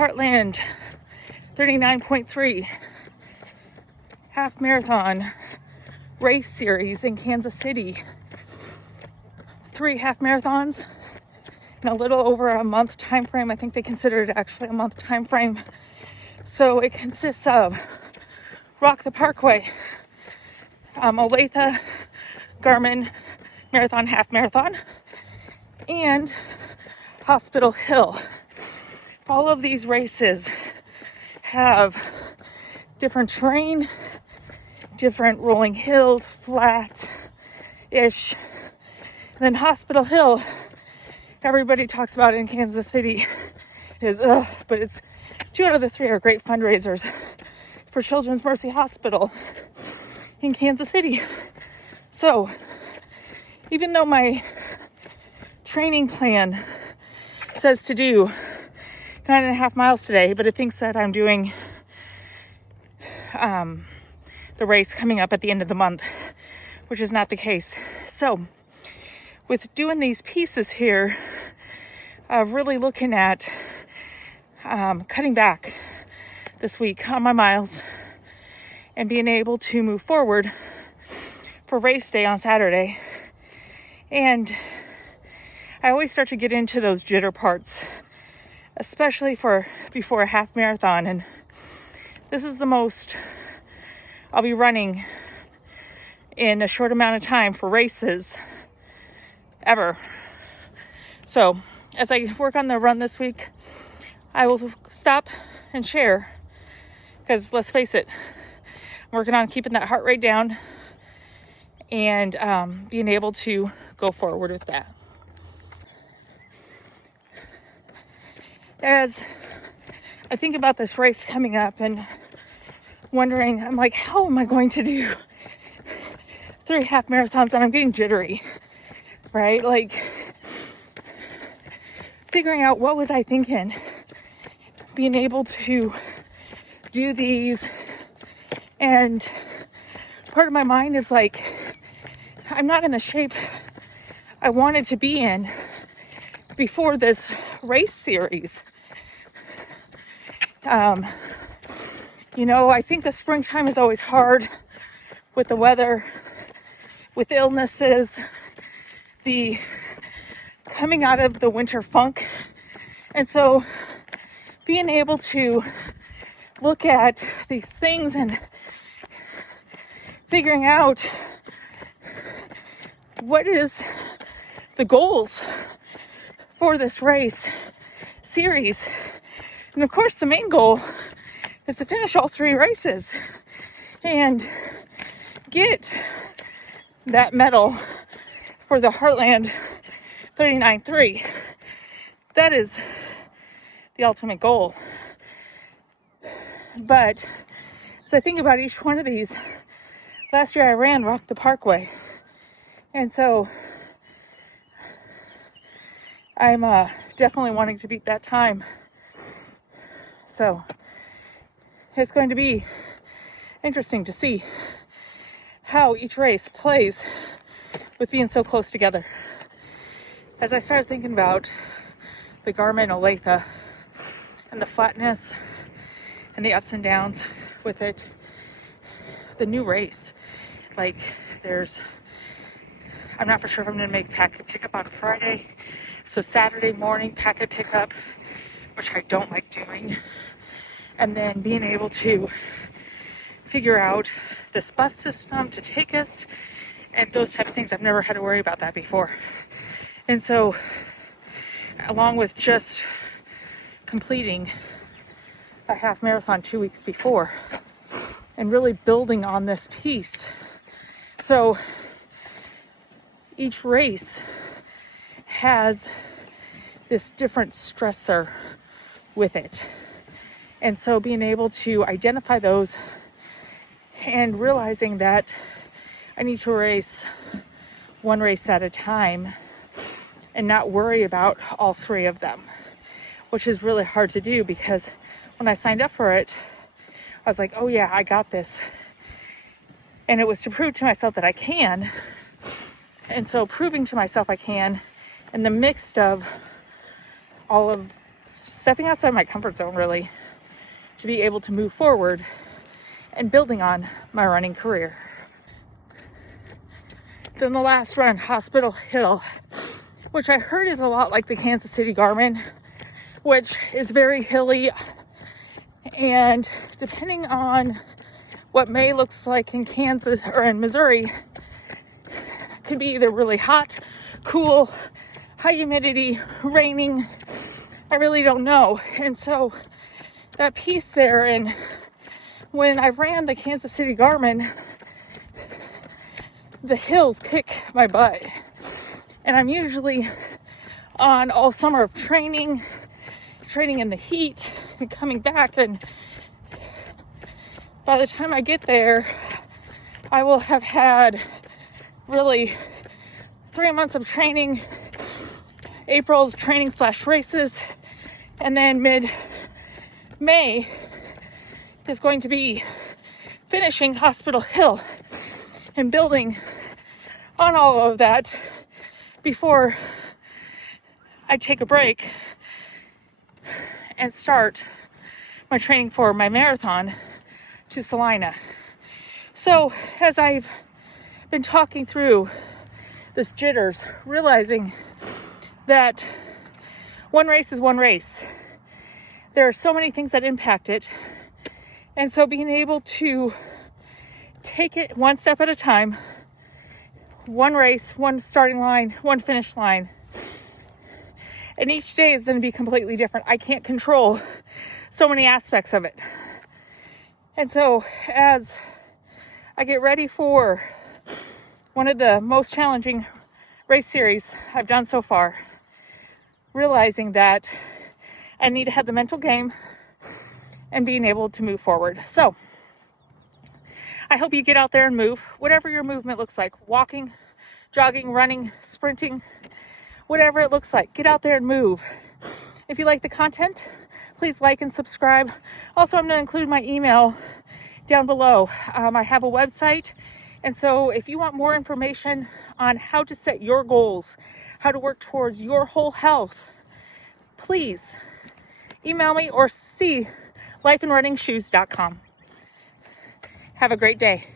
Heartland 39.3 half marathon race series in Kansas City. 3 half marathons in a little over a month time frame. I think they consider it actually a month time frame. So it consists of Rock the Parkway, Olathe, Garmin Marathon Half Marathon, and Hospital Hill. All of these races have different terrain, different rolling hills, flat-ish. Then Hospital Hill, everybody talks about it in Kansas City, but it's 2 out of the 3 are great fundraisers for Children's Mercy Hospital in Kansas City. So even though my training plan says to do 9.5 miles today, but it thinks that I'm doing the race coming up at the end of the month, which is not the case. So with doing these pieces here, really looking at cutting back this week on my miles and being able to move forward for race day on Saturday. And I always start to get into those jitter parts, especially before a half marathon. And this is the most I'll be running in a short amount of time for races ever. So as I work on the run this week, I will stop and share, because let's face it, I'm working on keeping that heart rate down and being able to go forward with that. As I think about this race coming up and wondering, I'm like, how am I going to do 3 half marathons? And I'm getting jittery, right? Like figuring out what was I thinking, being able to do these. And part of my mind is like, I'm not in the shape I wanted to be in before this race series. I think the springtime is always hard with the weather, with illnesses, the coming out of the winter funk. And so being able to look at these things and figuring out what is the goals for this race series. And of course, the main goal is to finish all 3 races and get that medal for the Heartland 39.3. That is the ultimate goal. But as I think about each one of these, last year I ran Rock the Parkway. And so I'm definitely wanting to beat that time. So it's going to be interesting to see how each race plays with being so close together. As I started thinking about the Garmin Olathe and the flatness and the ups and downs with it, the new race, like I'm not for sure if I'm going to make packet pickup on Friday. So Saturday morning packet pickup, which I don't like doing. And then being able to figure out this bus system to take us and those type of things. I've never had to worry about that before. And so along with just completing a half marathon 2 weeks before and really building on this piece. So each race has this different stressor with it. And so being able to identify those and realizing that I need to race one race at a time and not worry about all 3 of them, which is really hard to do, because when I signed up for it, I was like, oh yeah, I got this. And it was to prove to myself that I can. And so proving to myself I can, and the mix of all of stepping outside my comfort zone, really, to be able to move forward and building on my running career. Then the last run, Hospital Hill, which I heard is a lot like the Kansas City Garmin, which is very hilly, and depending on what May looks like in Kansas or in Missouri, could be either really hot, cool, high humidity, raining. I really don't know. And so that piece there, and when I ran the Kansas City Garmin, the hills kick my butt. And I'm usually on all summer of training in the heat and coming back, and by the time I get there, I will have had really 3 months of training, April's training / races, and then mid-May is going to be finishing Hospital Hill and building on all of that before I take a break and start my training for my marathon to Salina. So as I've been talking through this jitters, realizing that one race is one race. There are so many things that impact it. And so being able to take it one step at a time, one race, one starting line, one finish line. And each day is going to be completely different. I can't control so many aspects of it. And so as I get ready for one of the most challenging race series I've done so far, realizing that I need to have the mental game and being able to move forward. So I hope you get out there and move, whatever your movement looks like, walking, jogging, running, sprinting, whatever it looks like. Get out there and move. If you like the content, please like and subscribe. Also, I'm going to include my email down below. I have a website, and so if you want more information on how to set your goals, how to work towards your whole health, please email me or see lifeandrunningshoes.com. Have a great day.